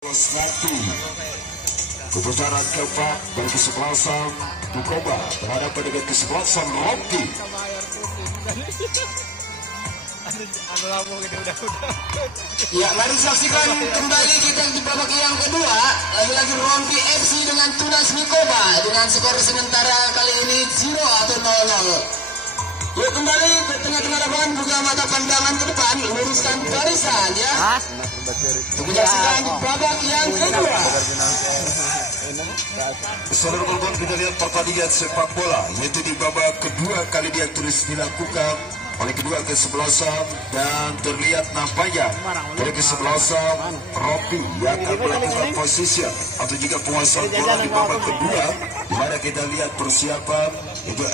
Satu kepusaran keempat dari kesebelasan Bukoba berhadapan dengan kesebelasan Rocky. Ya, mari saksikan kembali kita di babak yang kedua. Lagi-lagi Rompi FC dengan Tunas Bukoba dengan skor sementara kali ini 0 atau 0-0. Yuk kembali ke tengah-tengah lapangan, buka mata pandangan ke depan, luruskan barisan ya. Untuk menyaksikan babak yang kedua. Saudara penonton, kita lihat pertandingan sepak bola, yaitu di babak kedua kali dia terus dilakukan oleh kedua kesebelasan, dan terlihat nampaknya dari kesebelasan Rocky yang akan melakukan posisi atau juga penguasaan bola di babak kedua, di mana kita lihat persiapan itu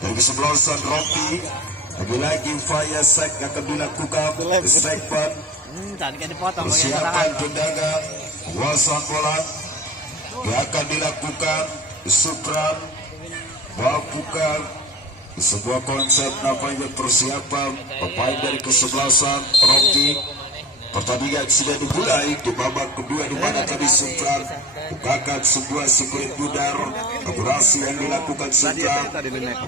dari kesebelasan Rocky. Lagi-lagi upaya sek akan dilakukan, sekpan persiapan tendangan, penguasaan bola yang akan dilakukan, sutran, bukan sebuah konsep namanya persiapan pemain dari kesebelasan Rocky. Pertandingan sudah dimulai di babak kedua, di mana tadi Sultan bukakan sebuah sekurit budar, akurasi yang dilakukan Sultan,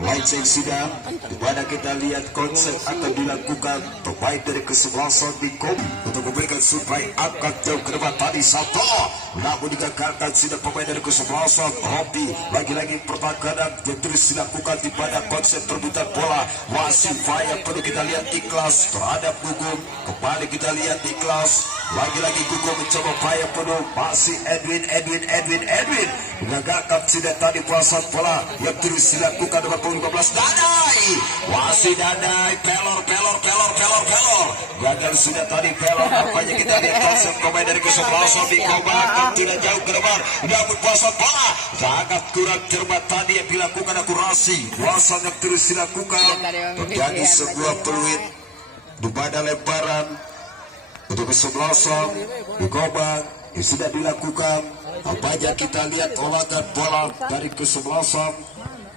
Leiceng sidang, di mana kita lihat konsep akan dilakukan pemain dari kesebelasan di Kobi untuk memberikan supply angkat jauh ke depan tadi Sato, namun digagalkan sidang pemain dari kesebelasan Rocky. Lagi-lagi pertahanan yang terus dilakukan di pada konsep terbuka bola, masih upaya perlu kita lihat ikhlas terhadap Gugum. Kembali kita lihat ikhlas, lagi-lagi Gugum mencoba upaya penuh, masih Edwin mengagalkan sidang tadi penguasaan bola yang terus dilakukan dengan pemain 15 Dadai, masih Dadai pelor gagal sudah tadi pelor. Apanya kita lihat konsep pemain dari kesebelasan Bukoba tidak jauh ke depan, namun penguasaan bola sangat kurang cermat tadi yang dilakukan, akurasi penguasaan yang terus dilakukan, terjadi sebuah peluit di pada lemparan untuk kesebelasan Bukoba yang sudah dilakukan. Apa aja kita lihat olahan bola dari kesebelasan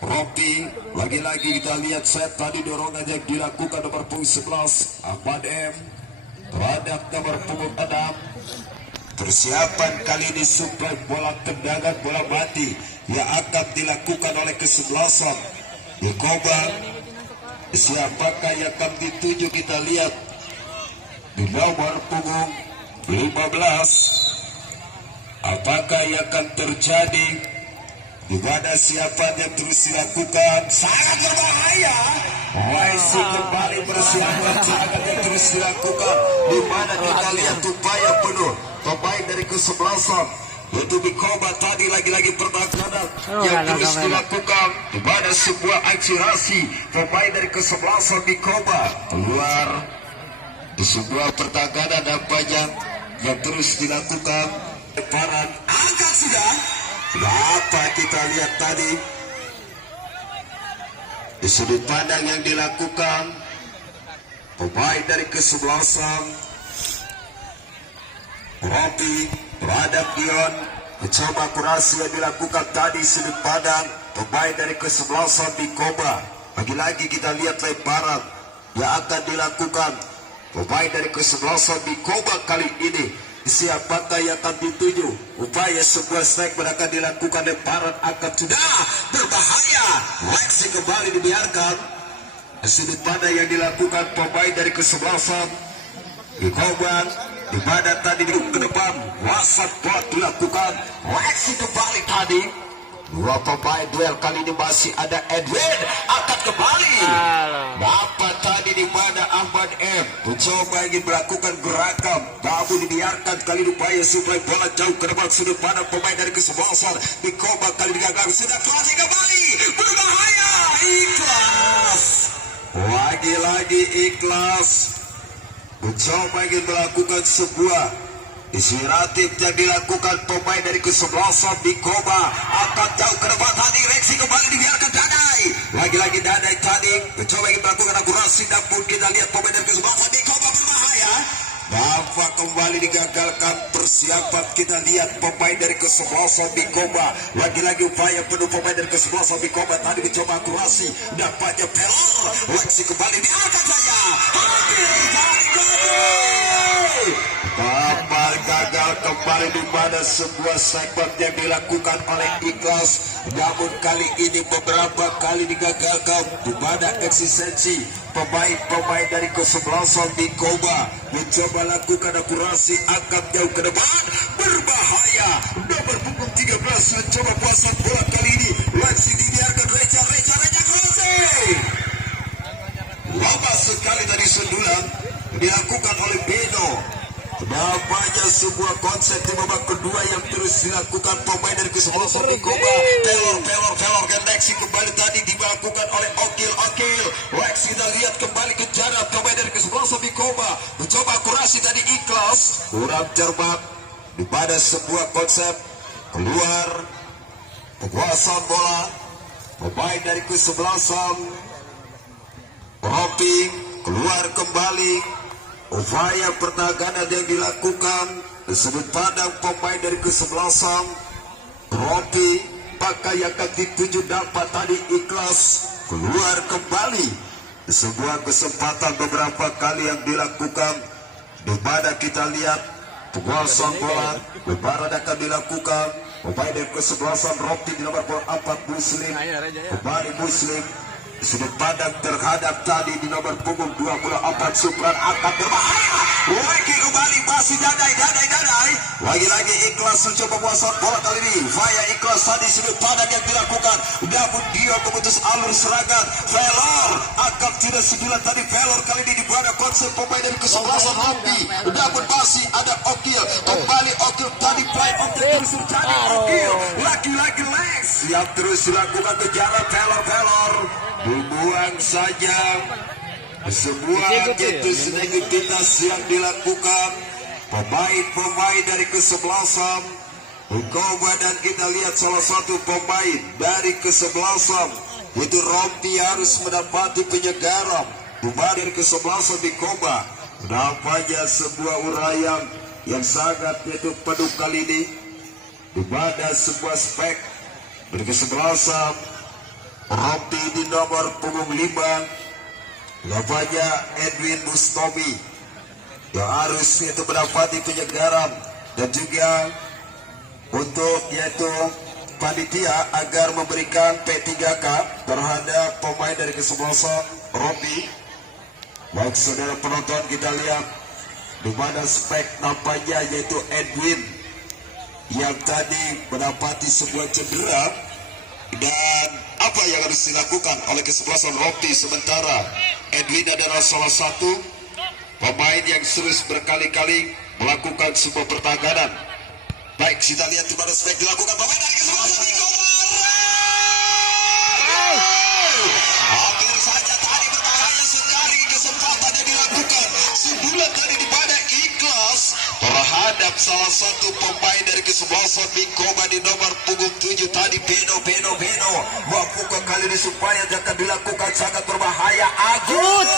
Rocky. Lagi-lagi kita lihat set tadi dorongan yang dilakukan nomor punggung 11 Ahmad M terhadap nomor punggung 6. Persiapan kali ini suplai bola tendangan bola mati yang akan dilakukan oleh kesebelasan Bukoba. Siapakah yang akan dituju, kita lihat di nomor punggung 15. Apakah yang akan terjadi? Di mana siapa yang terus dilakukan? Sangat berbahaya. Waisi kembali bersiapkan, sangat yang terus dilakukan. Di mana kita lihat upaya penuh pemain dari kesebelasan yaitu Bukoba tadi, lagi-lagi pertahanan yang terus dilakukan. Di mana sebuah akselerasi pemain dari kesebelasan Bukoba keluar di sebuah pertahanan nampaknya yang terus dilakukan. Lemparan angkat sudah. Apa kita lihat tadi di sudut pandang yang dilakukan pemain dari kesebelasan Rocky terhadap Dion, mencoba akurasi yang dilakukan tadi sudut pandang pemain dari kesebelasan Bukoba. Lagi-lagi kita lihat lemparan yang akan dilakukan pemain dari kesebelasan Bukoba kali ini. Siapakah yang akan dituju? Upaya sebuah segmen akan dilakukan, lemparan akan sudah berbahaya. Lexi kembali dibiarkan. Sudut pandang yang dilakukan pemain dari kesebelasan Bukoba, di mana tadi ke depan wasat bola dilakukan. Lexi kembali tadi. Dua pemain duel kali ini masih ada Edwin akan kembali. Bapak tadi di mana Ahmad M mencoba ingin melakukan gerakan, namun dibiarkan kali ini upaya supaya bola jauh ke depan sudut pandang pemain dari kesebelasan Bukoba kali ini gagal. Sudah kelas kembali berbahaya. Ikhlas, lagi-lagi ikhlas mencoba ingin melakukan sebuah inisiatif yang dilakukan pemain dari kesebelasan Bukoba akan jauh ke depan tadi. Reaksi kembali dibiarkan Dadai, lagi-lagi Dadai tadi mencoba ingin melakukan akurasi, namun kita lihat pemain dari kesebelasan Bukoba berbahaya. Dapat kembali digagalkan persiapan, kita lihat pemain dari kesebelasan Bukoba. Lagi-lagi upaya penuh pemain dari kesebelasan Bukoba tadi mencoba akurasi, dapatnya pelor. Reaksi kembali diangkat saja. Tampar gagal kembali di mana sebuah segmen yang dilakukan oleh Ikhlas, namun kali ini beberapa kali digagalkan di mana eksistensi pemain-pemain dari kesebelasan Mikoba mencoba lakukan akurasi angkat jauh ke depan, berbahaya. Nomor punggung 13 mencoba puasan bola kali ini, langsung dibiarkan Reja crossing. Lama sekali tadi sundulan dilakukan oleh Beno. Nampaknya sebuah konsep di babak kedua yang terus dilakukan pemain dari kesebelasan Mikoba. Pelor Lexi kembali tadi dilakukan oleh Okil. Lexi kita lihat kembali ke jarak pemain dari kesebelasan Mikoba. Mencoba akurasi tadi Ikhlas, kurang cermat di pada sebuah konsep keluar penguasaan bola pemain dari kesebelasan Ropi keluar kembali. Upaya pertahanan yang dilakukan di sudut pandang pemain dari kesebelasan Ropi, pakai yang kaki 7 dapat tadi Ikhlas keluar kembali. Sebuah kesempatan beberapa kali yang dilakukan di mana kita lihat penguasaan bola lebaran akan dilakukan pemain dari kesebelasan Ropi di nomor 4 Muslim, kembali Muslim sudut pandang terhadap tadi di nomor punggung 24 Supran akan berbahaya. Lagi kembali masih dadai. Lagi-lagi Ikhlas mencoba penguasaan bola kali ini. Upaya Ikhlas tadi sudut pandang yang dilakukan, namun dia memutus alur serangan. Velor akan tidak sebulan tadi. Velor kali ini di mana konsep pemain dari kesebelasan Ropi, namun masih ada Okil. Kembali Okil tadi play on terus terjadi Okil. Lagi-lagi Lex yang terus dilakukan kejaran Velor. Dibuang saja sebuah intensitas yang dilakukan pemain-pemain dari kesebelasan Mikoba, dan kita lihat salah satu pemain dari kesebelasan itu Rompi harus mendapati penyegaran dari kesebelasan Mikoba. Nampaknya sebuah uraian yang sangat yaitu penuh kali ini di mana sebuah spek dari kesebelasan Ropi di nomor punggung 5, namanya Edwin Bustomi yang harus itu mendapati penyegaran dan juga untuk yaitu panitia agar memberikan P3K terhadap pemain dari kesebelasan Ropi. Baik saudara penonton, kita lihat di mana spek nampaknya yaitu Edwin yang tadi mendapati sebuah cedera, dan apa yang harus dilakukan oleh kesebelasan Ropi. Sementara Edwin adalah salah satu pemain yang terus berkali-kali melakukan sebuah pertahanan. Baik, kita lihat di mana spek dilakukan pemain dari kesebelasan Mikoba. Hampir saja tadi berbahaya sekali kesempatan yang dilakukan sebulan tadi di mana Ikhlas terhadap salah satu pemain dari kesebelasan Mikoba di nomor punggung 7 tadi Beno. Waktu kali ini supaya jangan dilakukan sangat berbahaya. Agus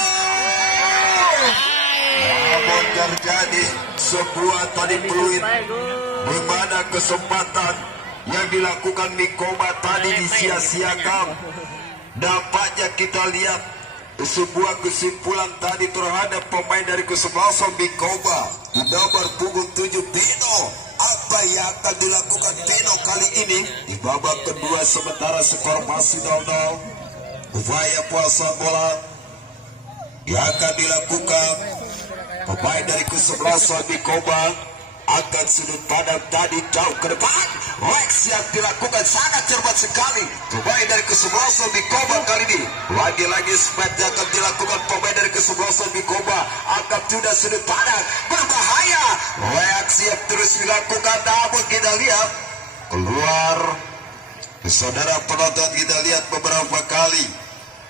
namun terjadi sebuah tadi peluit di mana kesempatan yang dilakukan Mikoba tadi disia-siakan. Nampaknya kita lihat sebuah kesimpulan tadi terhadap pemain dari kesebelasan Mikoba di nomor punggung 7 Beno. Apa yang akan dilakukan Beno kali ini di babak kedua sementara skor masih 0-0. Upaya puasa bola yang akan dilakukan pemain dari kesebelasan Mikoba akan sudut pandang tadi jauh ke depan. Lex yang dilakukan sangat cermat sekali pemain dari kesebelasan Mikoba kali ini. Lagi-lagi spek yang akan dilakukan pemain dari kesebelasan Mikoba akan sudah sudut pandang berbahaya. Reaksi yang terus dilakukan, namun kita lihat keluar. Saudara penonton, kita lihat beberapa kali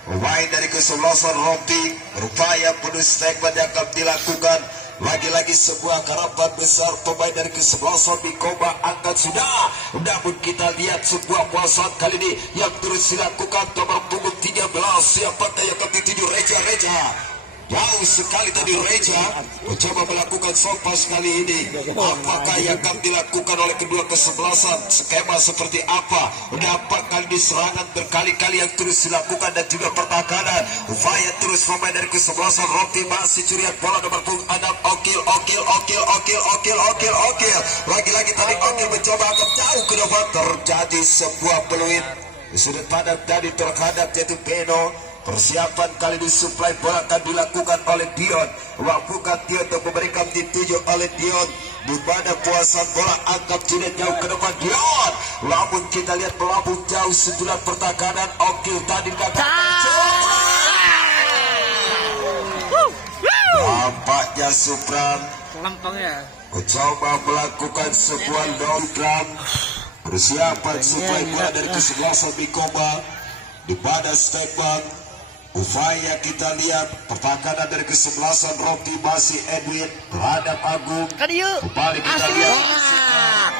pemain dari kesebelasan Ropi berupaya penuh segmen yang akan dilakukan. Lagi-lagi sebuah harapan besar pemain dari kesebelasan Mikoba akan sudah. Namun kita lihat sebuah puasan kali ini yang terus dilakukan nomor punggung 13. Siapakah yang akan dituju? Reja Jauh sekali tadi Reja mencoba melakukan sopas kali ini. Apakah yang akan dilakukan oleh kedua kesebelasan? Skema seperti apa? Dapatkan di serangan berkali-kali yang terus dilakukan dan juga pertahanan. Upaya terus pemain dari kesebelasan. Rocky masih curian bola nomor punggung Adam. Okil. Lagi-lagi tadi Okil mencoba agak jauh ke depan. Terjadi sebuah peluit. Sudut pandang tadi terhadap yaitu Beno. Persiapan kali disuplai bola akan dilakukan oleh Dion. Lakukan Dion untuk memberikan dituju oleh Dion. Di mana kuasaan bola angkat sudah jauh ke depan Dion. Namun kita lihat melambung jauh sejulan pertahanan. Okil tadi nampaknya Supran mencoba melakukan sebuah dongkram. Persiapan suplai bola dari kesebelasan Mikoba. Di pada step back. Upaya kita lihat pertahanan dari kesebelasan Rocky masih Edwin terhadap Agung. Kembali kita lihat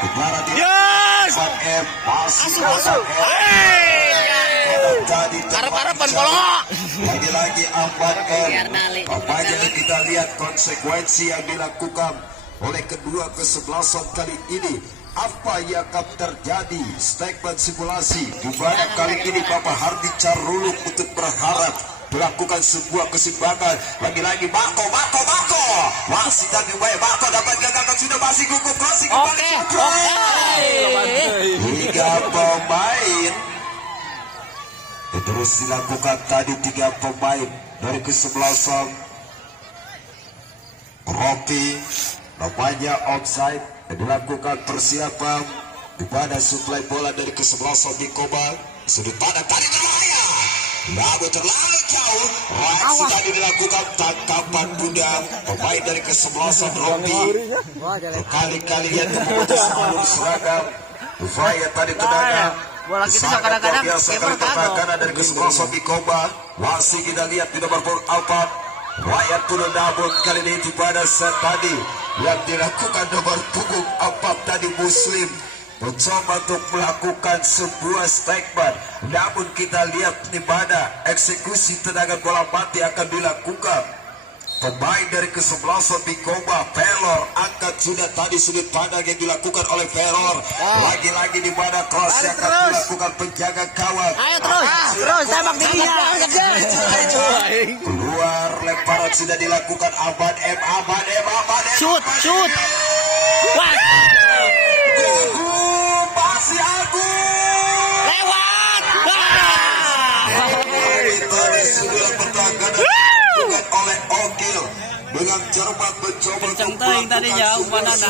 Ibarat M masih tadi lagi-lagi Amban M. Apanya kita lihat konsekuensi yang dilakukan oleh kedua kesebelasan kali ini. Apa yang akan terjadi? Statement simulasi di mana kali ini Bapak Hardi Caruluk untuk berharap melakukan sebuah keseimbangan. Lagi-lagi Bako masih tadi baik. Bako dapat gagal sudah masih gugup crossing kembali. Tiga pemain terus dilakukan tadi. Tiga pemain dari kesebelasan Rocky namanya offside. Dilakukan persiapan kepada suplai bola dari kesebelasan Mikoba. Sudut pandang tadi berbahaya, namun terlalu jauh. Reaksi tadi dilakukan tangkapan budang pemain dari kesebelasan Rocky. Berkali-kali yang memutus alur seragam. Upaya tadi tendangan bola kita kadang-kadang pertahanan dari kesebelasan Mikoba. Masih kita lihat di nomor punggung 4. Rakyat turun namun kali ini pada set tadi yang dilakukan nomor punggung 4 tadi Muslim mencoba untuk melakukan sebuah statement. Namun kita lihat di mana eksekusi tendangan bola mati akan dilakukan pemain dari kesebelasan Mikoba. Pelor angkat sudah tadi sudut pandang yang dilakukan oleh Pelor. Lagi-lagi di mana cross yang akan dilakukan penjaga gawang. Ayo terus tembak di dia. Keluar lemparan sudah dilakukan Abad M. Shoot. Wah. Masih Agung. Lewat. Tadi sudah pertahanan oleh Okil dengan cermat mencoba kenceng teuing tadi jauh panana.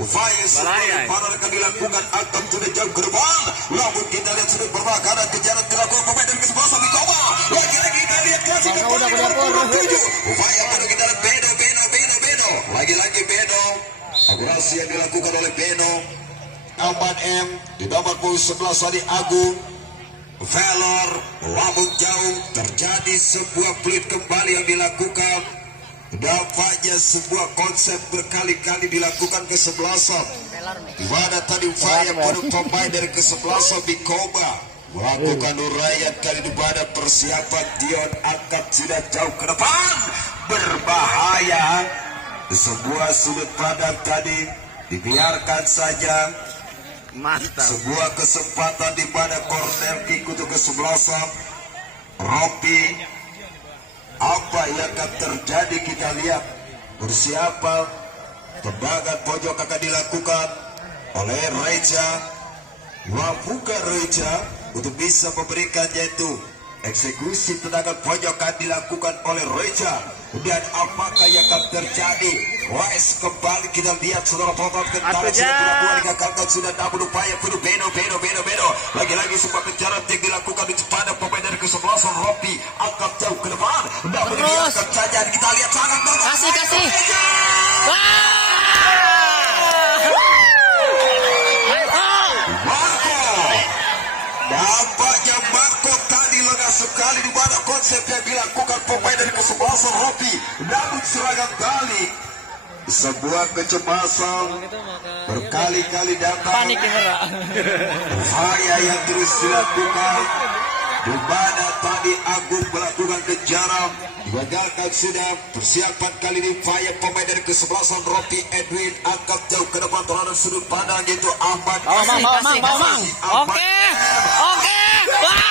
Upaya setelah para akan dilakukan akan sudah jauh ke depan. Namun kita lihat sudah berbakaran kejaran dilakukan pemain dari kesebelasan Mikoba. Lagi-lagi kita lihat klasik upaya pada kita lihat Beno. Lagi-lagi Beno. Akurasi yang dilakukan oleh Beno. Amban M di nomor punggung 11 tadi Agung. Velor lambung jauh. Terjadi sebuah peluit kembali yang dilakukan. Dampaknya sebuah konsep berkali-kali dilakukan kesebelasan. Di mana tadi upaya pada pemain dari kesebelasan Mikoba melakukan uraian kali di mana persiapan Dion angkat sudah jauh ke depan. Berbahaya. Sebuah sudut pandang tadi dibiarkan saja. Mantap. Sebuah kesempatan di mana corner kick untuk kesebelasan Rocky. Apa yang akan terjadi kita lihat. Persiapan tendangan pojok akan dilakukan oleh Reja. Bukan Reja untuk bisa memberikan yaitu eksekusi tendangan pojok akan dilakukan oleh Reja. Dan apakah yang akan terjadi? Wes kembali kita lihat saudara total kentara sudah dilakukan digagalkan sudah namun upaya penuh Beno. Lagi-lagi sempat kejaran yang dilakukan di pada pemain dari kesebelasan Rocky angkat jauh ke depan. Namun diangkat saja kita lihat sangat Kasih. Nampaknya Marco tadi lega sekali di mana konsep yang dilakukan pemain dari kesebelasan Rocky. Namun serangan balik sebuah kecemasan berkali-kali datang. Panik ya. Bahaya yang terus dilakukan di mana tadi Agung melakukan kejaran, digagalkan sudah. Persiapan kali ini Faya pemain dari kesebelasan Rocky Edwin angkat jauh ke depan terhadap sudut pandang yaitu Ahmad. Mang. Oke. Wah.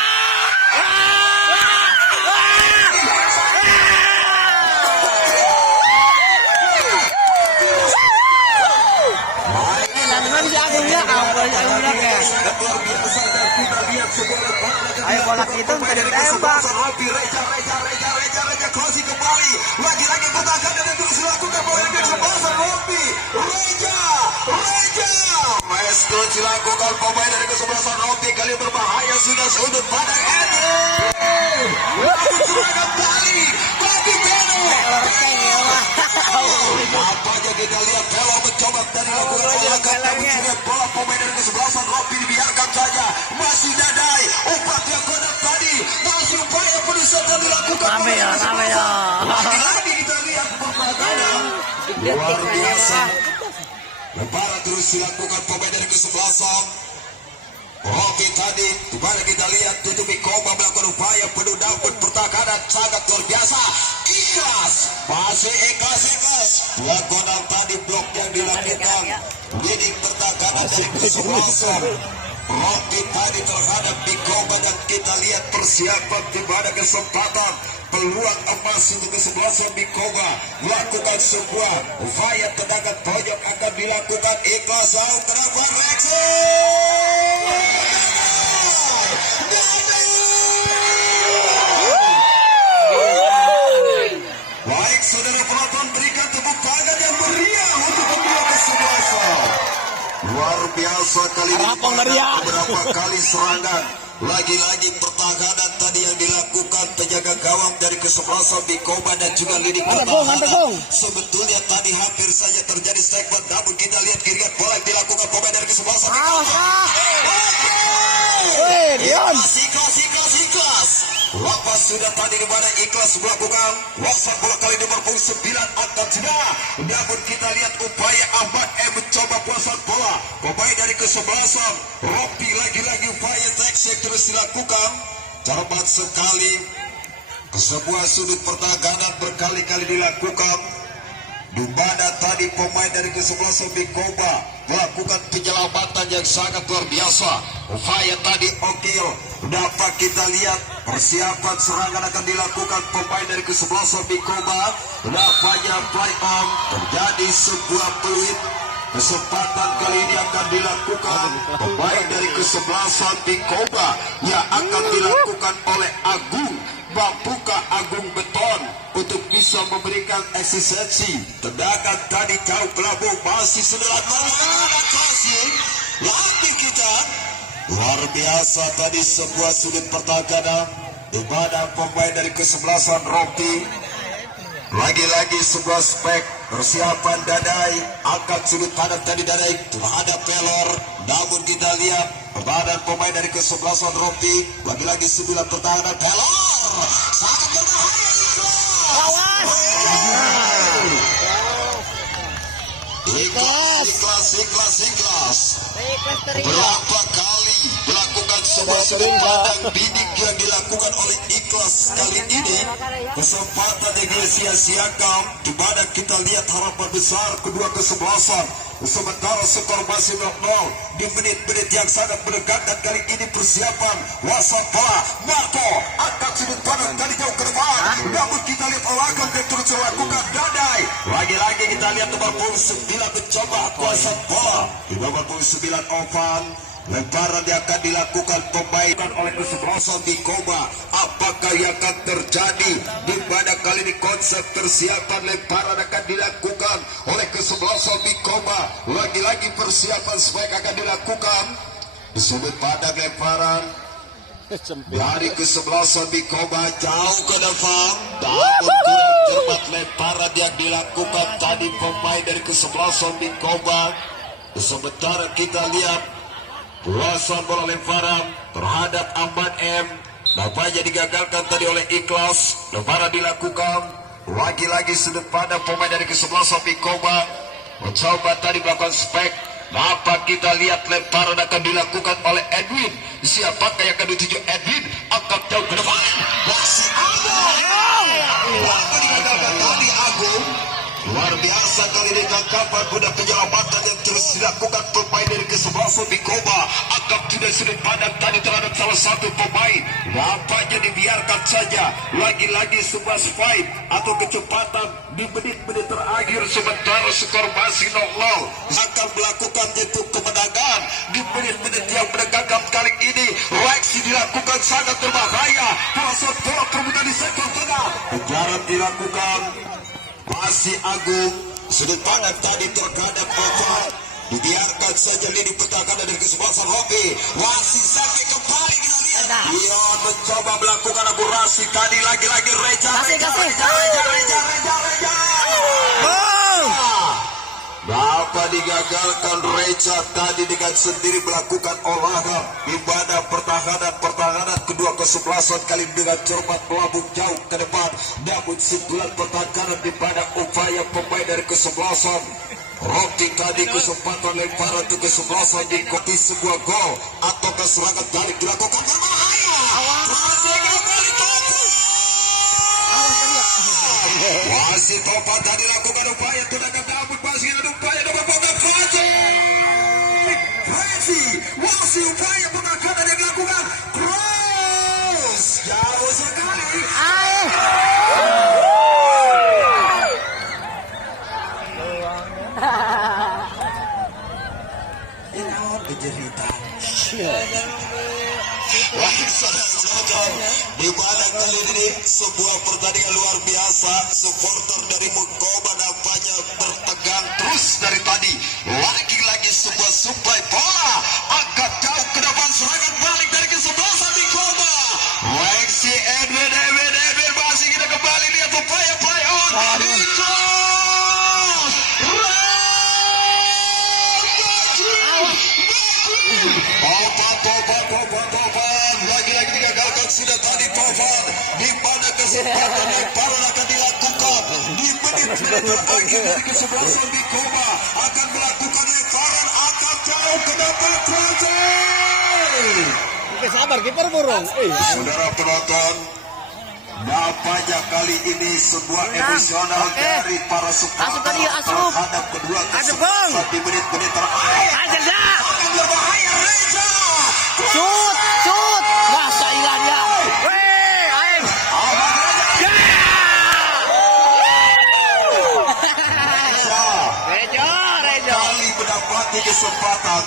Ayo bola itu tadi tembak. Krosi kembali. Lagi-lagi pertahanan dan terus dilakukan oleh kesebelasan Rocky. Reja. Maestro dilakukan pemain dari kesebelasan Rocky kali berbahaya sudah sudut pandang Edi. Serangan kembali. Bagi Beno. Nampaknya kita lihat Belo mencoba dari lakukan olahan dan mencuri bola pemain dari kesebelasan Rocky dibiarkan saja. Masih Dadai. Umpan yang kodak tadi. Masih upaya penyusutan dilakukan. Rame ya. Lagi-lagi kita lihat pertahanan. Luar biasa. Lemparan terus dilakukan pemain dari kesebelasan Rocky tadi. Di mana kita lihat tutupi Koba melakukan upaya penuh dapat pertahanan sangat luar biasa. Ikhlas. Masih ikhlas. Dua godal tadi blok yang dilakukan. Leading pertahanan dari kesebelasan Rocky tadi terhadap Bikoba dan kita lihat persiapan di mana kesempatan peluang emas untuk kesebelasan Bikoba melakukan sebuah upaya tendangan pojok akan dilakukan ikhlas kenapa reaksi baik saudara penonton berikan tepuk tangan yang meriah untuk kedua kesebelasan. Luar biasa kali ini beberapa kali serangan. Lagi-lagi pertahanan tadi yang dilakukan penjaga gawang dari kesebelasan Bikoba dan juga lini pertahanan. Sebetulnya tadi hampir saja terjadi segmen, namun kita lihat kirian bola yang dilakukan pemain dari kesebelasan Bikoba. Ikhlas. Lapas sudah tadi di mana ikhlas melakukan wasan bola kali nomor 9 angkat sudah. Namun kita lihat upaya Ahmad mencoba kuasaan bola. Pemain dari kesebelasan Rocky lagi-lagi upaya tackle terus dilakukan. Cermat sekali. Sebuah sudut pertahanan berkali-kali dilakukan. Di mana tadi pemain dari kesebelasan Bikoba melakukan penyelamatan yang sangat luar biasa. Upaya tadi Okil dapat kita lihat persiapan serangan akan dilakukan pemain dari kesebelasan Bikoba. Nampaknya play on terjadi sebuah peluit. Kesempatan kali ini akan dilakukan pemain dari kesebelasan Bikoba yang akan dilakukan oleh Agung. Membuka Agung Beton untuk bisa memberikan eksistensi. Tendangan tadi jauh pelabung masih sedelan kasih. Lagi kita luar biasa tadi sebuah sudut pertahanan di mana pemain dari kesebelasan Rocky lagi-lagi sebuah spek persiapan Dadai angkat sudut pandang tadi Dadai terhadap Pelor. Namun kita lihat badan pemain dari kesebelasan Rocky lagi-lagi 9 pertahanan Pelor sangat berbahaya. Ikhlas. Berapa kali melakukan sebuah sudut pandang bidik yang dilakukan oleh Ikhlas kali ini. Kesempatan yang disia-siakan di mana kita lihat harapan besar kedua kesebelasan. Sementara skor masih 0-0 di menit-menit yang sangat mendekatkan kali ini persiapan wasan bola. Marco angkat sudut pandang tadi jauh ke depan. Namun kita lihat olahraga yang terus dilakukan Dadai. Lagi-lagi kita lihat nomor 9 mencoba kuasa bola. Di nomor 9 Ovan. Lemparan yang akan dilakukan pemain oleh kesebelasan Bikoba. Apakah yang akan terjadi di mana kali ini konsep persiapan lemparan akan dilakukan oleh kesebelasan Bikoba. Lagi-lagi persiapan spike akan dilakukan di sudut pandang lemparan dari kesebelasan Bikoba jauh ke depan. Namun kurang cermat lemparan yang dilakukan tadi pemain dari kesebelasan Bikoba. Sementara kita lihat kuasaan bola lemparan terhadap Ahmad M. Nampaknya digagalkan tadi oleh Ikhlas. Lemparan dilakukan. Lagi-lagi sudut pandang pemain dari kesebelasan Bikoba. Mencoba tadi melakukan spek. Maka kita lihat lemparan akan dilakukan oleh Edwin. Siapakah yang akan dituju Edwin? Angkat jauh ke depan. Masih Agung. Wah, digagalkan tadi Agung. Luar biasa kali ini gagapan kuda penyelamatan yang terus dilakukan pemain dari kesebelasan Bikoba. Angkat sudah sudut pandang tadi terhadap salah satu pemain. Nampaknya dibiarkan saja. Lagi-lagi sebuah fight atau kecepatan di menit-menit terakhir sementara skor masih 0-0. Akan melakukan itu kemenangan di menit-menit yang menegangkan kali ini. Reaksi dilakukan sangat berbahaya. Proses bola terbuka di sektor tengah. Kejaran dilakukan. Masih Agung, sudut pandang tadi terhadap Bapak. Dibiarkan saja lini pertahanan dari kesebelasan Robi. Masih sampai kembali kita lihat. Dia mencoba melakukan akurasi tadi lagi-lagi Reja. Dapat digagalkan Reja tadi dengan sendiri melakukan olahraga ibadah pertahanan kedua kesebelasan kali dengan cermat melambung jauh ke depan. Namun sebulan pertahanan di pada upaya pemain dari kesebelasan Rocky tadi kesempatan lemparan untuk kesebelasan diikuti sebuah gol atau keserangan balik dilakukan berbahaya. Masih Topa tadi lakukan upaya tendangan namun masih ada upaya dapat bola masih upaya pengakuan yang dilakukan cross jauh sekali. Kejeritan. Di mana kali ini sebuah pertandingan luar biasa. Supporter dari Bikoba nampaknya bertegang terus dari tadi. Lagi-lagi sebuah suplai bola angkat jauh ke depan, serangan balik dari kesebelasan Bikoba. Reaksi Edwin masih kita kembali lihat upaya play on. Topan lagi-lagi digagalkan sudah tadi Topan. Di mana kesempatan lemparan akan dilakukan di menit-menit terakhir dari kesebelasan Bikoba akan melakukan lemparan angkat jauh ke depan. Oke, sabar, kiper burung. Saudara penonton, nampaknya kali ini sebuah emosional dari para supporter terhadap kedua kesebelasan di menit-menit terakhir. Akan berbahaya Reza. Shoot, masa hilang ya. Reja. Kali mendapati kesempatan,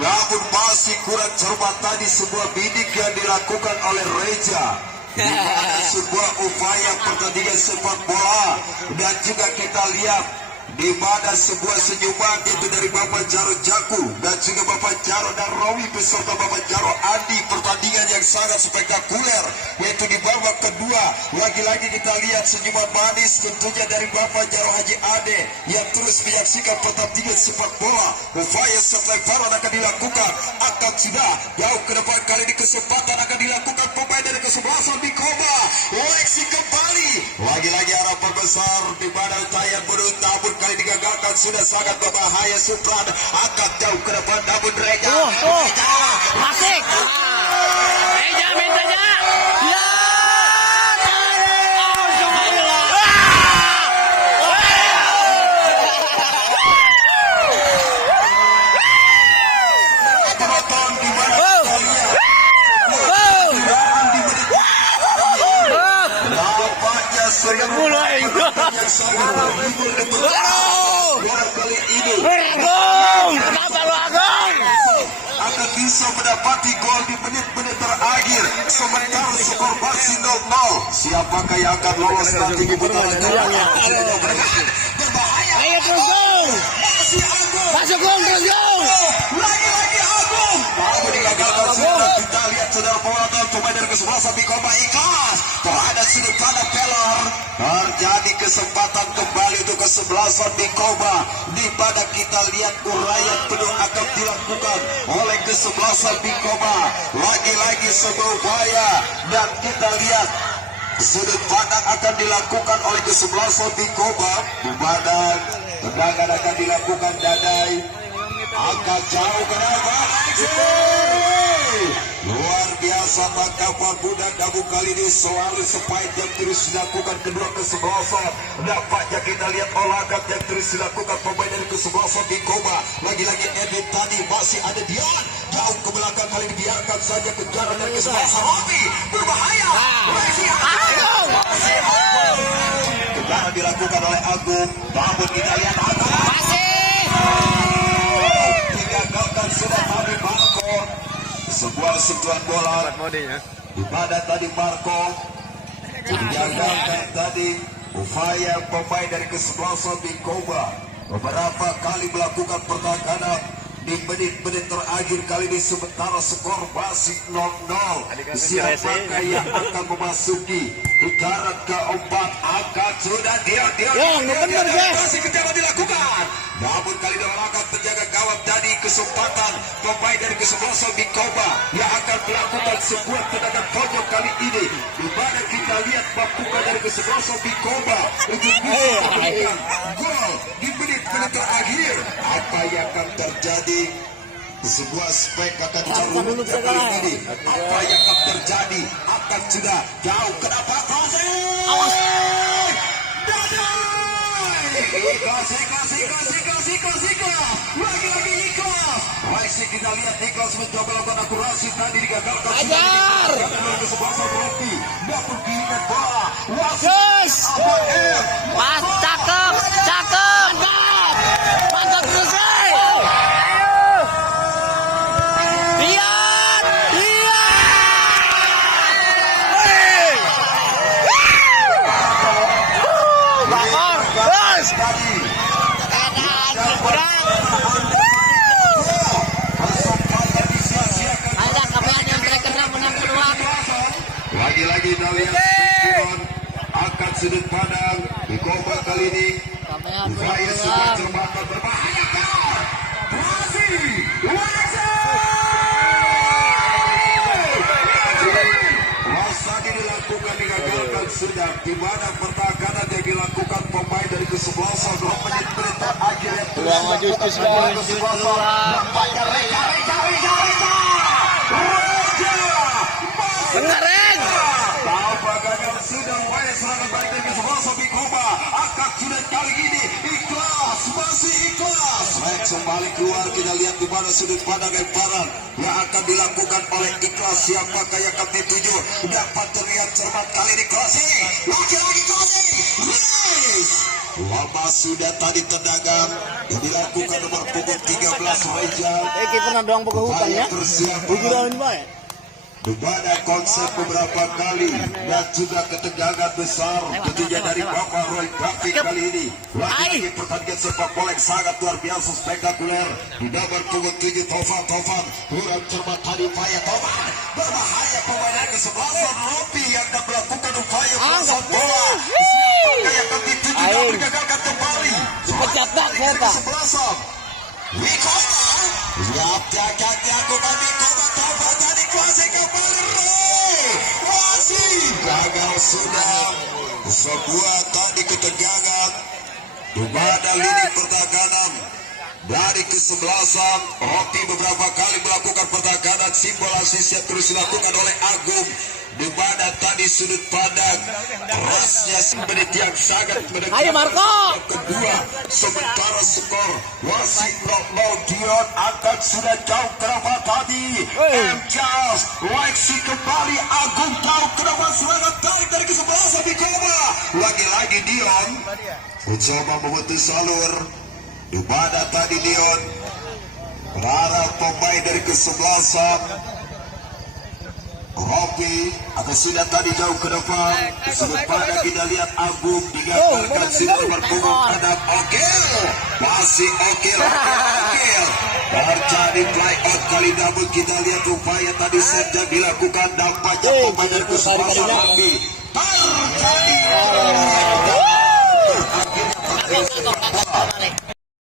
namun masih kurang cermat tadi sebuah bidik yang dilakukan oleh Reja. Di mana sebuah upaya pertandingan sepak bola dan juga kita lihat di mana sebuah senyuman itu dari Bapak Jaro Jaku dan juga Bapak Jaro dan Rawi beserta Bapak Jaro Andi. Pertandingan yang sangat spektakuler yaitu di babak kedua. Lagi-lagi kita lihat senyuman manis tentunya dari Bapak Jaro Haji Ade yang terus menyaksikan pertandingan sepak bola. Upaya lemparan akan dilakukan, akan sudah jauh ke depan kali ini kesempatan akan dilakukan pemain dari kesebelasan Bikoba. Leksi kembali lagi-lagi harapan besar di mana Tayan menurut namun kali digagalkan sudah sangat berbahaya. Supran akan jauh ke depan namun Reja Asik. Reja mintanya. Ya. penonton di mana nampaknya sudah mulai. yang sangat menghibur kali ini Kenapa lu Agung? akan bisa mendapati gol di menit-menit terakhir sementara skor masih 0-0. Siapakah yang akan lolos nanti di putaran kedua? Berbahaya. Ayo terus Gong. Masih Agung. Masuk Gong terus Gong. Lagi-lagi Agung. Namun digagalkan sudah. Kita lihat saudara penonton pemain dari kesebelasan Bikoba ikhlas terhadap sudut pandang Pelor. Terjadi kesempatan kembali untuk kesebelasan Bikoba di mana kita lihat uraian penuh akan dilakukan oleh kesebelasan Bikoba. Lagi-lagi sebuah upaya dan kita lihat sudut pandang akan dilakukan oleh kesebelasan Bikoba di mana tendangan akan dilakukan Dadai. Angkat jauh ke depan. Luar biasa tangkapan budak Agung kali ini selalu sepanjang terus dilakukan kedua kesebelasan. Nampaknya kita lihat olahraga yang terus dilakukan pemain dari kesebelasan di Koba. Lagi-lagi Edwin tadi masih ada Dion. Jauh ke belakang kali ini biarkan saja kejaran dari kesebelasan. Robi berbahaya. Kejaran dilakukan oleh Agung. Namun kita lihat Agung. Digagalkan sudah Nabi Marco. Sebuah sentuhan bola di mana tadi Marco digagalkan tadi upaya pemain dari kesebelasan di Koba beberapa kali melakukan pertahanan di menit-menit terakhir kali ini sementara skor masih 0-0. Siapakah yang akan memasuki putaran keempat? Akan sudah dia masih kejaran dilakukan. Namun kali ini akan penjaga gawang tadi kesempatan pemain dari kesebelasan di Koba yang akan melakukan sebuah tendangan pojok kali ini. Di mana kita lihat mampukan dari kesebelasan di Koba untuk bisa memberikan gol di menit-menit terakhir. Apa yang akan terjadi? Sebuah spek akan dilakukan kali ini. Apa yang akan terjadi? Akan sudah jauh ke depan. Awas! Lagi-lagi Niklas. Masih kita lihat Niklas mencoba lakukan akurasi tadi digagalkan. Ajar! Kesebelasan Robi. Namun diingat bola. Yes! Pas, cakep, cakep. Mantap terus, ayo. Lihat, lihat. Bakar, bos. Ada kapan yang striker menang peluang. Lagi-lagi Dalian akan sudut pandang di Koba kali ini. Upaya sebuah cermatan berbahaya kan? Berhasil! Wasadi dilakukan digagalkan sudah di mana pertahanan yang dilakukan pemain dari kesebelasan menit-menit terakhir yang Peluang maju kesebelasan. nampaknya Reka. Benar, Reng. Tampaknya sudah mulai serangan baik dari kesebelasan di Koba. Akan sudah kali ini ikhlas, masih ikhlas. Baik kembali keluar kita lihat di mana sudut pandang lemparan yang akan dilakukan oleh Ikhlas. Siapakah yang akan dituju? Dapat terlihat cermat kali ini Klasi. Lagi-lagi Klasi. Yes. Lama sudah tadi tendangan yang dilakukan nomor punggung 13 Reja. Kita doang pokok hutan ya. Persiapan di mana konsep beberapa kali dan juga ketegangan besar tentunya dari Bapak Roy Grafik kali ini. Lagi-lagi pertandingan sepak bola yang sangat luar biasa spektakuler. Di nomor punggung 7 Tovan kurang cermat tadi upaya Tovan. Berbahaya pemain kesebelasan Robi yang akan melakukan upaya melawan bola. Siapakah yang akan dituju dan digagalkan kembali? Cepat saya Pak. Kesebelasan Wikoba. Siap jagatnya Koba Wikoba Tovan tadi kuasai kembali. Masih gagal sudah. Sebuah tadi ketegangan di mana lini pertahanan dari kesebelasan Robi beberapa kali melakukan pertahanan. Simbol asis yang terus dilakukan oleh Agung di mana tadi sudut pandang kerasnya menit yang sangat mendekati. Ayo Marco. Kedua sementara skor masih 0-0. Dion akan sudah jauh kenapa tadi MCAS Lexi kembali. Agung jauh kenapa serangan tarik dari kesebelasan di Koba. Lagi-lagi Dion mencoba memutus alur di mana tadi Dion berharap pemain dari kesebelasan Robi atau sudah tadi jauh ke depan. Sudut pandang kita lihat Agung digagalkan sudah berpunggung kadang Okil. Masih Okil. Terjadi play out kali namun kita lihat upaya tadi saja dilakukan dampaknya pemain dari kesebelasan Robi. Terjadi